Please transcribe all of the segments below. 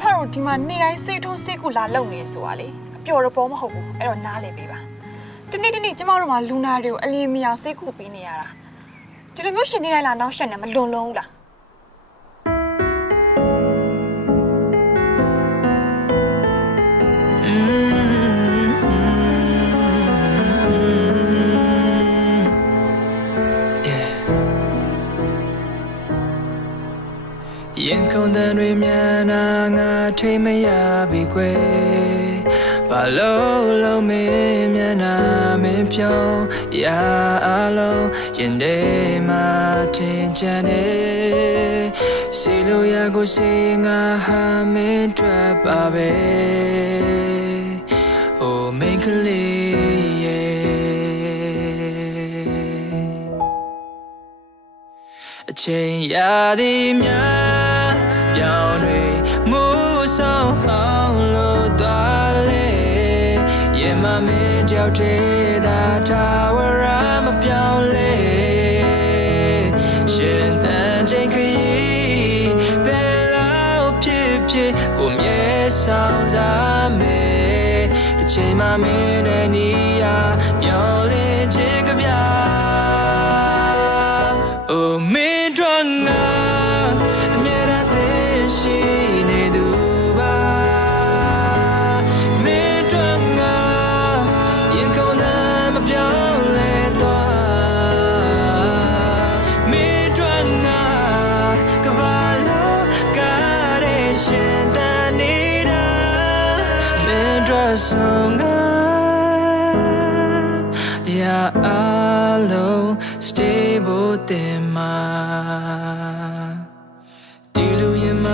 ဖတ်တို့ဒီမှာနေတိုင်းစိတ်ထိုးစိတ်ကိုလာလုံနေဆိုတာလေအပျော်တော့ပေါ်မဟုတ်ဘူးအဲ့တော့နားလေပေးပါတနေ့ကျမတို့မှာလူနာတွေကိုအလင်းမယာစိတ်ကိုပေးနေရတာဒီလိုမျိုးရှင်နေတိုင်းလာနောက်ရှက်နေမလွန်လုံးဘူးလားရင်ခုန်တဲ့တွေမြန်နာငါထိမရပြီကွယ်ဘာလို့လုံးမင်းမြန်နာမင်းဖြုံးရအလုံးရင်ထဲမှာထင်ကြနေစီလိုရကိုစီငါဟာမင်းတွေ့ပါပဲအိုမိန်းကလေးရဲ့အချိန်ရသည်များပြောင်းတွေမူဆောင်အောင်လို့သွားလေရင်မမင်းကြောက်တဲ့သာထာဝရမပြောင်းလေရှင်တန်ချိန်ခရီးဘယ်လောက်ဖြစ်ကိုမြဲဆောင်စားမယ်အချိန်မှမင်းနဲ့နီးရမျောလင်းခြင်းကြပြအိုမင်းတို့ငါအမြဲတမ်းသိရှိနေသူပါမင်းတို့ငါရင်ခုန်တာမပြောင်းလဲသွားမင်းတို့ငါကဘာလို့ကားရရှင်တန်နေတာမင်းတို့ဆုံးငါအလုံး stable တင်မှာဒီလူရင်မှာ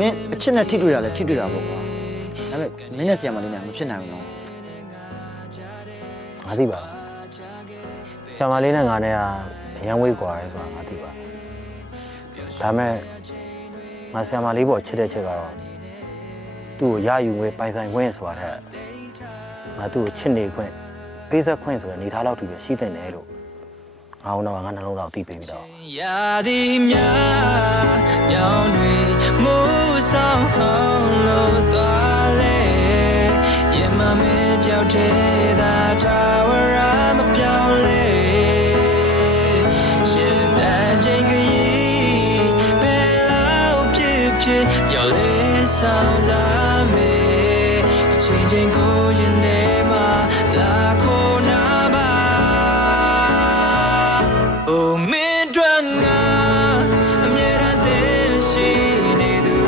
မင်းအချစ်နဲ့ထိတွေ့တာလဲထိတွေ့တာပေါ့ကွာဒါပေမဲ့မင်းနဲ့ဆရာမလေးနဲ့မဖြစ်နိုင်ဘူးနော်ငါသိပါဆရာမလေးနဲ့ငါနဲ့ကအရန်ဝေးกว่าရဲဆိုတာငါသိပါဒါမဲ့ငါဆရာမလေးပေါ်ချစ်တဲ့ချက်ကတော့သူ့ကိုရယူဝေးပိုင်ဆိုင်ခွင့်ဆိုတာတဲ့ငါသူ့ကိုချစ်နေခွင့်ပေးဆက်ခွင့်ဆိုတဲ့နေသားလောက်ထိပဲရှိတဲ့နယ်လို့ငါ့တော့ငါနှလုံးသားကိုသိပေးပြီးတော့ရာဒီများပြောင်းတွေမူဆောင်အောင်လို့သွားလေရင်မမင်းကြောက်တဲ့သာထာဝရမပြောင်းလေရှင်တန်ချိန်ခရီးဘယ်လောက်ဖြစ်ပြောင်းလဲဆောင်စားမယ်အချိန်ကိုရင်ထဲမှာလာခိုးနာပါအိုမင်းတို့ငါအမြဲတမ်းသိရှိနေသူ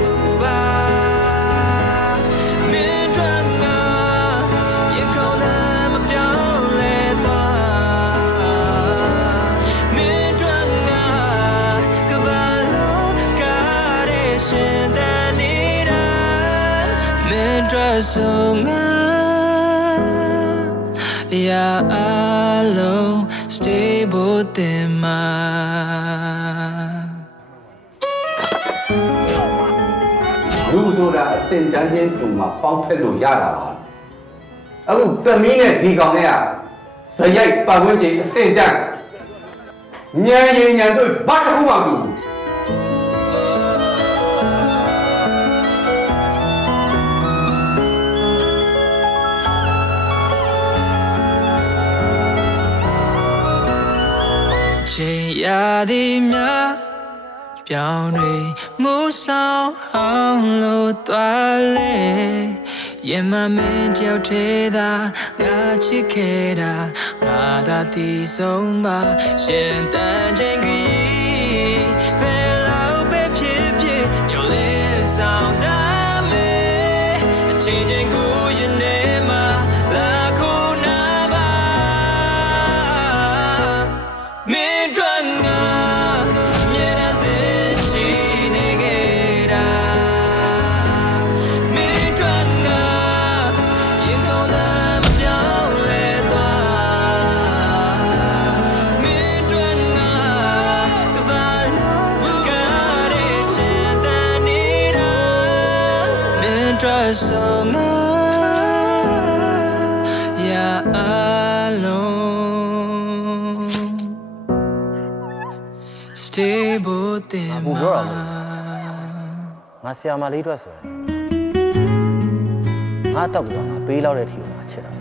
ပါမင်းတို့ငါရင်ခုန်တာမပြောင်းလဲသွားမင်းတို့ငါကဘာလို့ကားရရှင်တန်နေတာမင်းတို့ဆုံးငါရာအလုံး stable တင်မှာလူဆိုတာအစင်တန်းချင်းတူမှာပေါင်းဖက်လို့ရတာပါအခုသမီးနဲ့ဒီကောင်နဲ့ကဇယိုက်ပတ်ဝန်းကျင်အစင်တန်းညံရင်ညံတို့ဘာတစ်ခုမှမလုပ်ဘူးချိန်ရသည်များပြောင်းတွေမူဆောင်အောင်လို့သွားလေရင်မမင်းတယောက်သေးသာငါချစ်ခဲ့တာငါသာတည်ဆုံးပါရှင်တန်ချိန်ခရီးဘယ်လောက်ပဲဖြစ်ညိုလေးဆောင်စားမယ်အချိန်ကိုရင်ထဲမှာလာခိုးနာပါမင်းတို့ငါမြဲတမ်းသိရှိနေခဲ့တာမင်းတို့ငါရင်ခုန်တာမပြောင်းလဲသွားမင်းတို့ငါကဘာလို့ကားရရှင်တန်နေတာမင်းတို့ဆုံးငါstable တင်မှာ ငါဆရာမလေးအတွက်ဆိုရင်ငါတောက်ကငါပေးလောက်တဲ့အထိကိုငါချစ်တာ